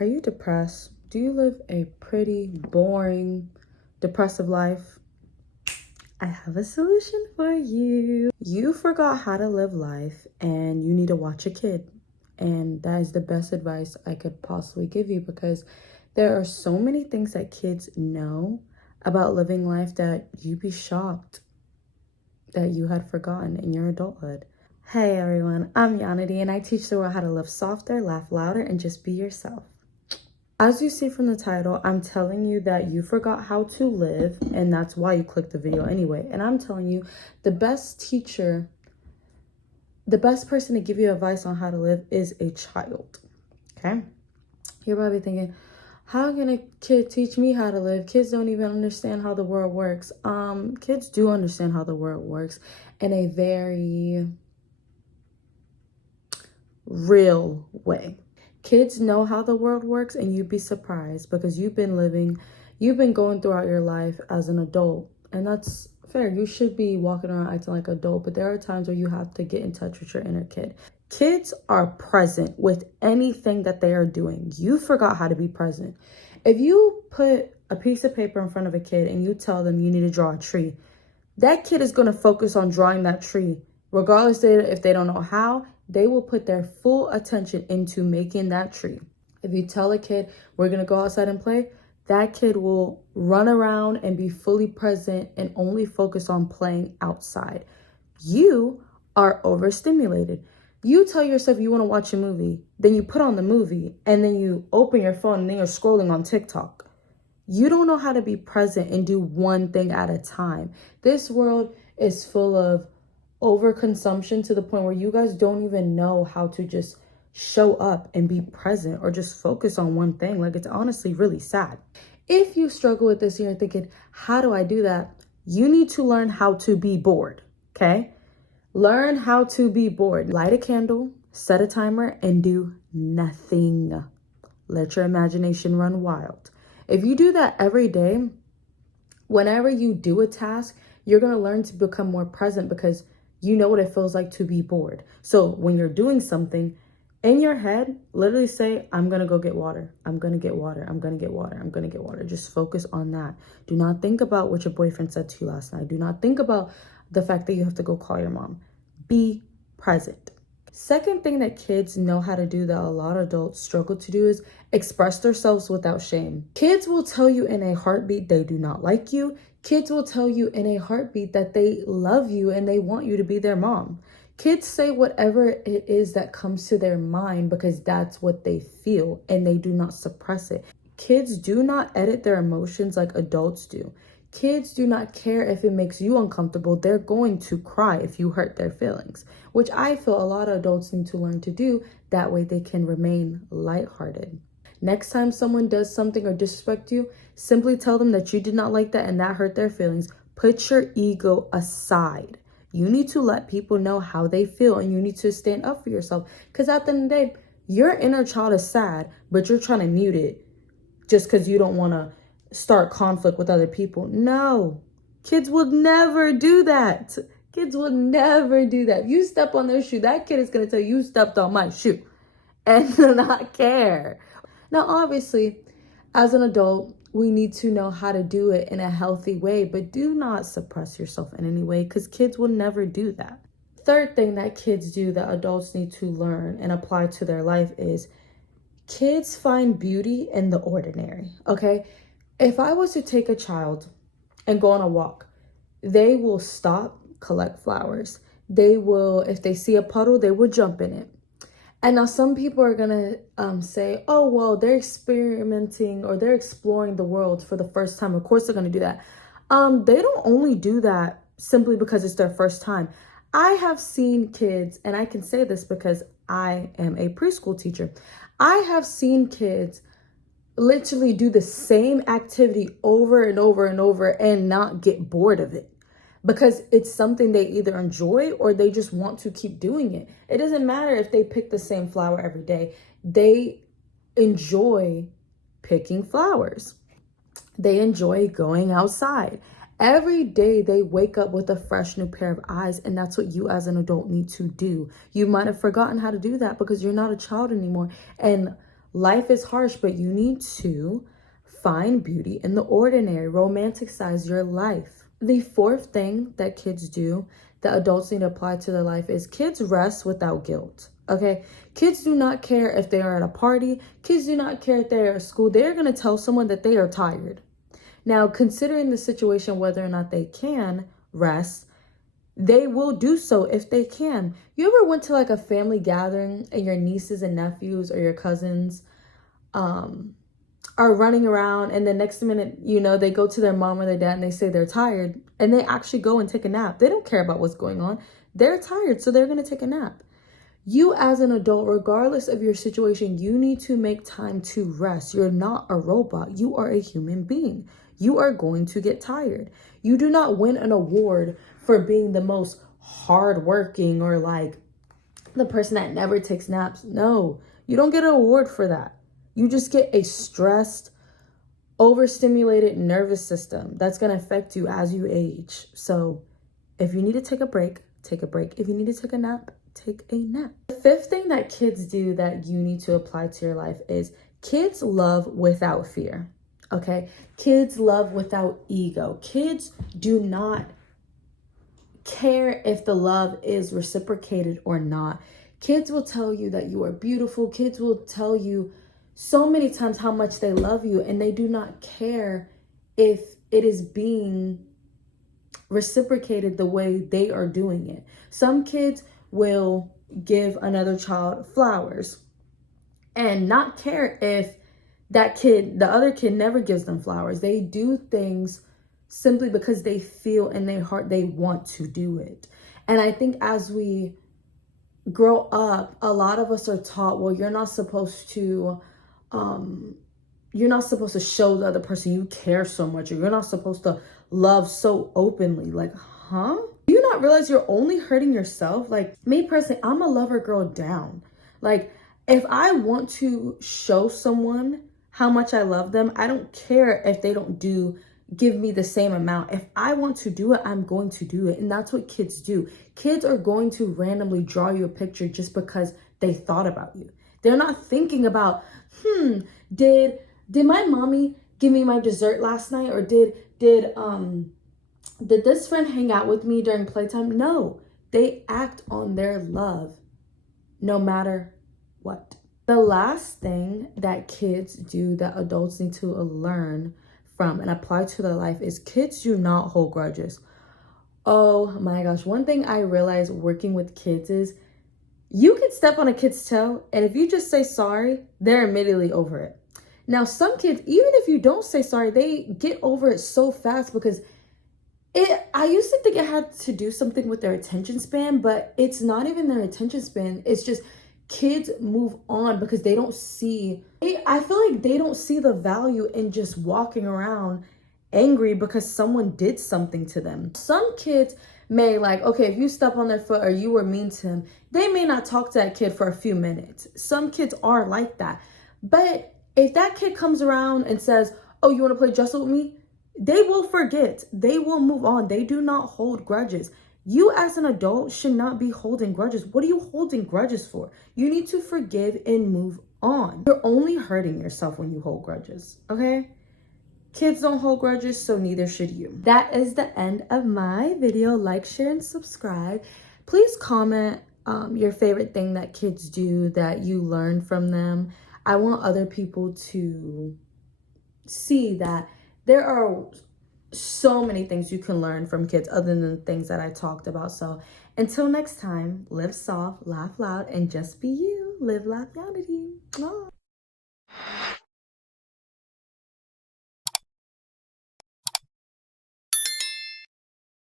Are you depressed? Do you live a pretty boring, depressive life? I have a solution for you. You forgot how to live life and you need to watch a kid. And that is the best advice I could possibly give you, because there are so many things that kids know about living life that you'd be shocked that you had forgotten in your adulthood. Hey everyone, I'm Yanity and I teach the world how to live softer, laugh louder, and just be yourself. As you see from the title, I'm telling you that you forgot how to live, and that's why you clicked the video anyway. And I'm telling you, the best teacher, the best person to give you advice on how to live is a child, okay? You're probably thinking, how can a kid teach me how to live? Kids don't even understand how the world works. Kids do understand how the world works in a very real way. Kids know how the world works, and you'd be surprised because you've been going throughout your life as an adult, and that's fair. You should be walking around acting like an adult, but there are times where you have to get in touch with your inner kid. Kids are present with anything that they are doing. You forgot how to be present. If you put a piece of paper in front of a kid and you tell them you need to draw a tree, that kid is going to focus on drawing that tree. Regardless if they don't know how, they will put their full attention into making that tree. If you tell a kid, we're going to go outside and play, that kid will run around and be fully present and only focus on playing outside. You are overstimulated. You tell yourself you want to watch a movie, then you put on the movie, and then you open your phone and then you're scrolling on TikTok. You don't know how to be present and do one thing at a time. This world is full of overconsumption to the point where you guys don't even know how to just show up and be present or just focus on one thing. Like, it's honestly really sad. If you struggle with this and you're thinking, how do I do that? You need to learn how to be bored, okay? Learn how to be bored. Light a candle, set a timer, and do nothing. Let your imagination run wild. If you do that every day, whenever you do a task, you're going to learn to become more present because you know what it feels like to be bored. So when you're doing something, in your head, literally say, I'm going to go get water. I'm going to get water. I'm going to get water. I'm going to get water. Just focus on that. Do not think about what your boyfriend said to you last night. Do not think about the fact that you have to go call your mom. Be present. Second thing that kids know how to do that a lot of adults struggle to do is express themselves without shame. Kids will tell you in a heartbeat they do not like you. Kids will tell you in a heartbeat that they love you and they want you to be their mom. Kids say whatever it is that comes to their mind because that's what they feel, and they do not suppress it. Kids do not edit their emotions like adults do. Kids do not care if it makes you uncomfortable. They're going to cry if you hurt their feelings, which I feel a lot of adults need to learn to do. That way they can remain lighthearted. Next time someone does something or disrespect you, simply tell them that you did not like that and that hurt their feelings. Put your ego aside. You need to let people know how they feel, and you need to stand up for yourself. Because at the end of the day, your inner child is sad, but you're trying to mute it just because you don't want to start conflict with other people. No, kids will never do that. Kids will never do that. If you step on their shoe, that kid is going to tell you stepped on my shoe and not care. Now, obviously, as an adult, we need to know how to do it in a healthy way, but do not suppress yourself in any way because kids will never do that. Third thing that kids do that adults need to learn and apply to their life is kids find beauty in the ordinary, okay? If I was to take a child and go on a walk, they will stop, collect flowers. They will, if they see a puddle, they will jump in it. And now some people are going to say, oh, well, they're experimenting or they're exploring the world for the first time. Of course, they're going to do that. They don't only do that simply because it's their first time. I have seen kids, and I can say this because I am a preschool teacher. I have seen kids literally do the same activity over and over and over and not get bored of it, because it's something they either enjoy or they just want to keep doing it. It doesn't matter if they pick the same flower every day. They enjoy picking flowers. They enjoy going outside. Every day they wake up with a fresh new pair of eyes, and that's what you as an adult need to do. You might have forgotten how to do that because you're not a child anymore. And Life is harsh, but you need to find beauty in the ordinary. Romanticize your life. The fourth thing that kids do that adults need to apply to their life is kids rest without guilt. Okay, kids do not care if they are at a party. Kids do not care if they're at school. They're going to tell someone that they are tired. Now, considering the situation, whether or not they can rest, they will do so if they can. You ever went to like a family gathering and your nieces and nephews or your cousins are running around, and the next minute, you know, they go to their mom or their dad and they say they're tired, and they actually go and take a nap. They don't care about what's going on. They're tired, so they're going to take a nap. You as an adult, regardless of your situation, you need to make time to rest. You're not a robot. You are a human being. You are going to get tired. You do not win an award for being the most hardworking or like the person that never takes naps. No, you don't get an award for that. You just get a stressed, overstimulated nervous system that's going to affect you as you age. So if you need to take a break, take a break. If you need to take a nap, take a nap. The fifth thing that kids do that you need to apply to your life is kids love without fear. Okay? Kids love without ego. Kids do not care if the love is reciprocated or not. Kids will tell you that you are beautiful. Kids will tell you so many times how much they love you, and they do not care if it is being reciprocated the way they are doing it. Some kids will give another child flowers and not care if that kid, the other kid, never gives them flowers. They do things simply because they feel in their heart they want to do it. And I think as we grow up, a lot of us are taught, well, you're not supposed to show the other person you care so much, or you're not supposed to love so openly. Like, huh? Do you not realize you're only hurting yourself? Like, me personally, I'm a lover girl down. Like, if I want to show someone how much I love them, I don't care if they don't give me the same amount. If I want to do it, I'm going to do it. And that's what kids do. Kids are going to randomly draw you a picture just because they thought about you. They're not thinking about, did my mommy give me my dessert last night? Or did this friend hang out with me during playtime? No, they act on their love no matter what. The last thing that kids do that adults need to learn from and apply to their life is kids do not hold grudges. Oh my gosh. One thing I realized working with kids is you can step on a kid's toe, and if you just say sorry, they're immediately over it. Now, some kids, even if you don't say sorry, they get over it so fast because I used to think it had to do something with their attention span, but it's not even their attention span. It's just kids move on because they don't see, I feel like they don't see the value in just walking around angry because someone did something to them. Some kids may like, okay, if you step on their foot or you were mean to him, they may not talk to that kid for a few minutes. Some kids are like that. But if that kid comes around and says, oh, you want to play dress up with me? They will forget. They will move on. They do not hold grudges. You as an adult should not be holding grudges. What are you holding grudges for? You need to forgive and move on. You're only hurting yourself when you hold grudges, okay? Kids don't hold grudges, so neither should you. That is the end of my video. Like, share, and subscribe. Please comment your favorite thing that kids do that you learn from them. I want other people to see that there are so many things you can learn from kids other than the things that I talked about. So until next time, live soft, laugh loud, and just be you. Live, laugh, unity. Bye.